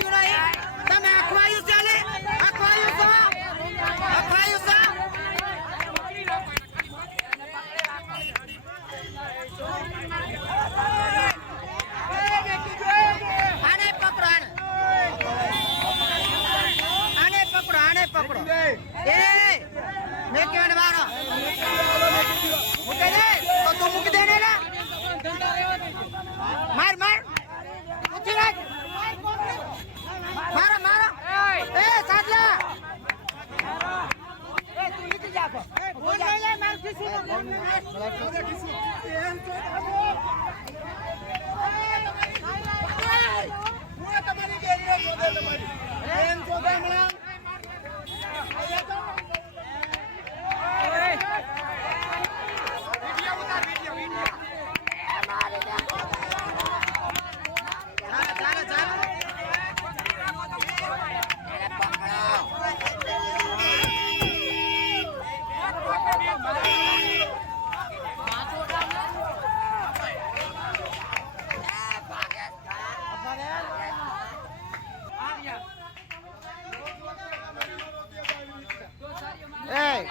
પહોંચ્યું નહીં. તમે અખવાયું છે ને? અખવાયું છો? અખવાયું છો? આને પકડો, આને પકડો, આને પકડો. એ મેં કેવાનું વાળો મૂકી દે તો તું મૂકી દે ને. માર માર ઉઠી રાખ. મારો મારો. એ સાદલા એ તું નીકળી જા. હું નહીં લે માર ખીસી નો ફોન નહીં. તમારી બેન ને જોડે તમારી બેન જોડે હમણાં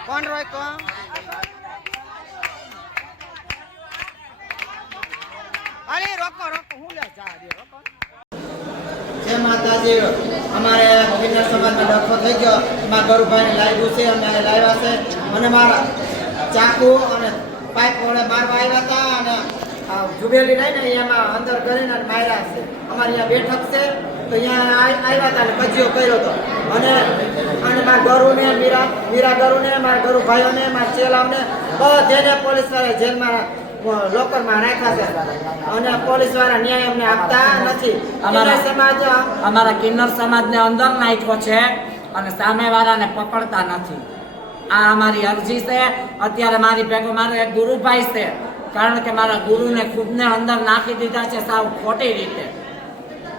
કોણ રોય કોણ? અરે રોકો રોકો હું લે જા દે રોકો. જય માતાજી. અમારે કિન્નર સમાજમાં ડખો થઈ ગયો. મારા ગરુભાઈને લાગ્યું છે, અમે લાવ્યા છે. મને મારા ચાકુ અને પાઇપ વડે મારવા આવ્યા હતા અને જુબેલી રહી ને એમાં અંદર કરીને માર્યા છે. અમારી અહીંયા બેઠક છે તો અહીંયા આવ્યા હતા અને કજિયો કર્યો હતો. અને મારા ગરુને મીરા ગરુને મારા ગરુ ભાઈઓને મારા ચેલાઓને બધાને પોલીસ વાળા જેલમાં લોકરમાં રાખ્યા છે અને પોલીસ વાળા ન્યાય અમને આપતા નથી. અમારા કિન્નર સમાજને અંદર નાખ્યો છે અને સામે વાળાને પકડતા નથી. આ અમારી અરજી છે. અત્યારે મારી ભેગો મારો એક ગુરુભાઈ છે, કારણ કે મારા ગુરુને ખુદને અંદર નાખી દીધા છે સાવ ખોટી રીતે.